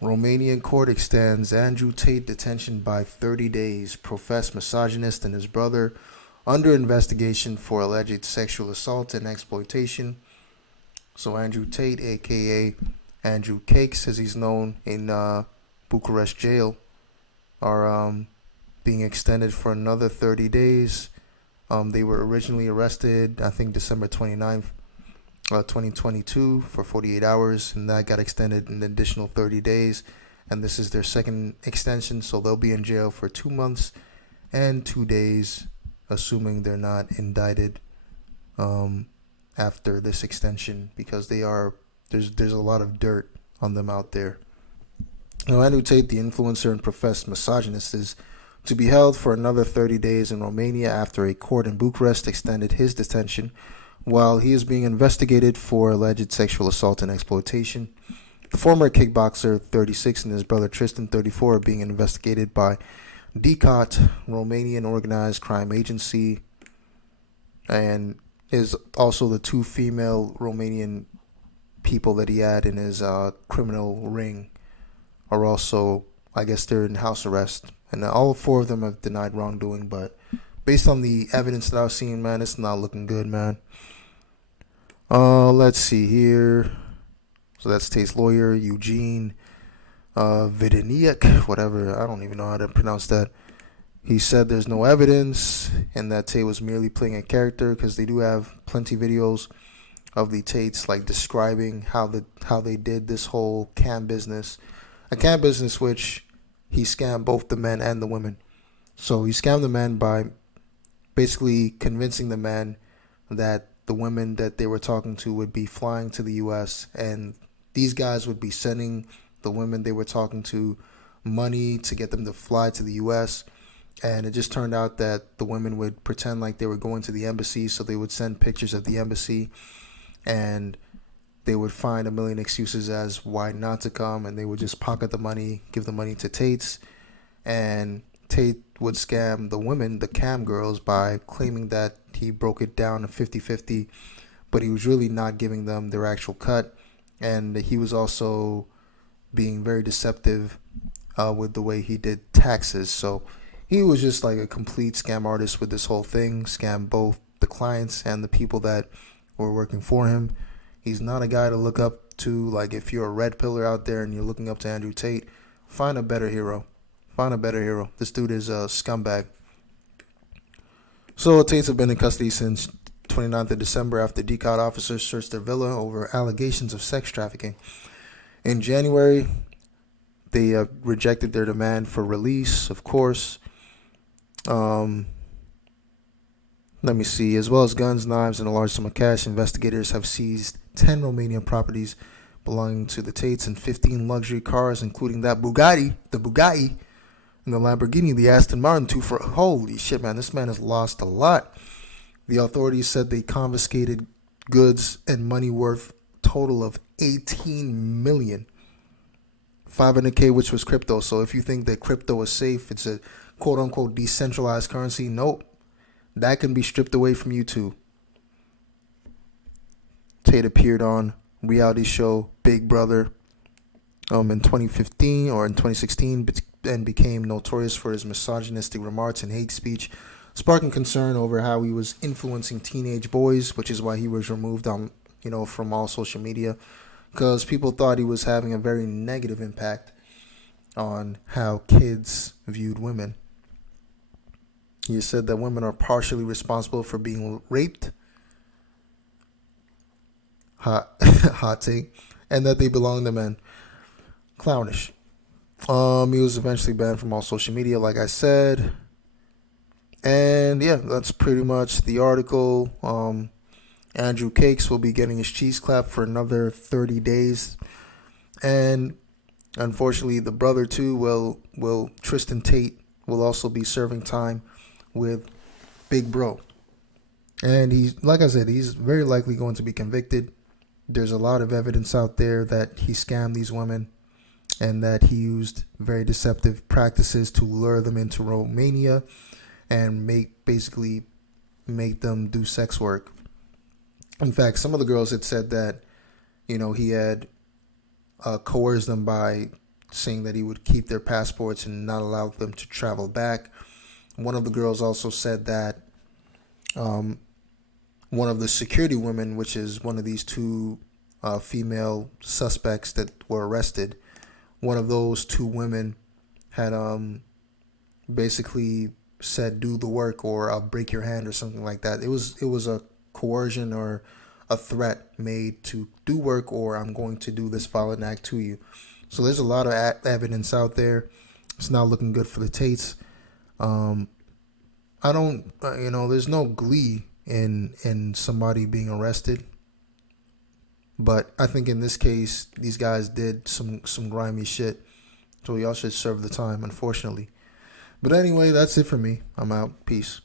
Romanian court extends Andrew Tate detention by 30 days. Professed misogynist and his brother under investigation for alleged sexual assault and exploitation. So Andrew Tate, aka Andrew Cakes, as he's known in Bucharest jail, are being extended for another 30 days. They were originally arrested, I think, December 29th, 2022 for 48 hours, and that got extended an additional 30 days. And this is their second extension, so they'll be in jail for 2 months and 2 days, assuming they're not indicted after this extension, because they are there's a lot of dirt on them out there. Now, Andrew Tate, the influencer and professed misogynist, is to be held for another 30 days in Romania after a court in Bucharest extended his detention while he is being investigated for alleged sexual assault and exploitation. The former kickboxer, 36, and his brother Tristan, 34, are being investigated by Tate, Romanian Organized Crime Agency, and is also the two female Romanian people that he had in his criminal ring are also, I guess, they're in house arrest. And all four of them have denied wrongdoing, but based on the evidence that I've seen, man, it's not looking good, man. Let's see here. So that's Tate's lawyer, Eugene Videniak, whatever. I don't even know how to pronounce that. He said there's no evidence and that Tate was merely playing a character, because they do have plenty of videos of the Tates like describing how they did this whole cam business, a cam business which he scammed both the men and the women. So he scammed the men by basically convincing the men that the women that they were talking to would be flying to the U.S. and these guys would be sending the women they were talking to money to get them to fly to the U.S. And it just turned out that the women would pretend like they were going to the embassy, so they would send pictures of the embassy, and they would find a million excuses as why not to come, and they would just pocket the money, give the money to Tate's, and Tate would scam the women, the cam girls, by claiming that he broke it down to 50-50, but he was really not giving them their actual cut, and he was also being very deceptive with the way he did taxes. So he was just like a complete scam artist with this whole thing, scammed both the clients and the people that were working for him. He's not a guy to look up to. Like, if you're a red pillar out there and you're looking up to Andrew Tate, find a better hero. Find a better hero. This dude is a scumbag. So Tates have been in custody since 29th of December after Tate officers searched their villa over allegations of sex trafficking. In January, they rejected their demand for release, of course. Let me see. As well as guns, knives, and a large sum of cash, investigators have seized 10 Romanian properties belonging to the Tates and 15 luxury cars, including that Bugatti, and the Lamborghini, the Aston Martin, holy shit, man, this man has lost a lot. The authorities said they confiscated goods and money worth total of 18 million. 500K, which was crypto. So if you think that crypto is safe, it's a quote unquote decentralized currency, nope. That can be stripped away from you too. Tate appeared on reality show Big Brother in 2015 or in 2016 and became notorious for his misogynistic remarks and hate speech, sparking concern over how he was influencing teenage boys, which is why he was removed from all social media, because people thought he was having a very negative impact on how kids viewed women. He said that women are partially responsible for being raped, hot take, and that they belong to men. Clownish. He was eventually banned from all social media, like I said. And yeah, that's pretty much the article. Andrew Cakes will be getting his cheese clapped for another 30 days. And unfortunately, the brother too, will Tristan Tate, will also be serving time with Big Bro. And he's, like I said, he's very likely going to be convicted. There's a lot of evidence out there that he scammed these women and that he used very deceptive practices to lure them into Romania and basically make them do sex work. In fact, some of the girls had said that, he had coerced them by saying that he would keep their passports and not allow them to travel back. One of the girls also said that one of the security women, which is one of these two female suspects that were arrested, one of those two women had basically said, "Do the work, or I'll break your hand," or something like that. It was a coercion or a threat made to do work, or I'm going to do this violent act to you. So there's a lot of evidence out there. It's not looking good for the Tates. I don't, there's no glee in somebody being arrested, but I think in this case, these guys did some grimy shit. So y'all should serve the time, unfortunately. But anyway, that's it for me. I'm out. Peace.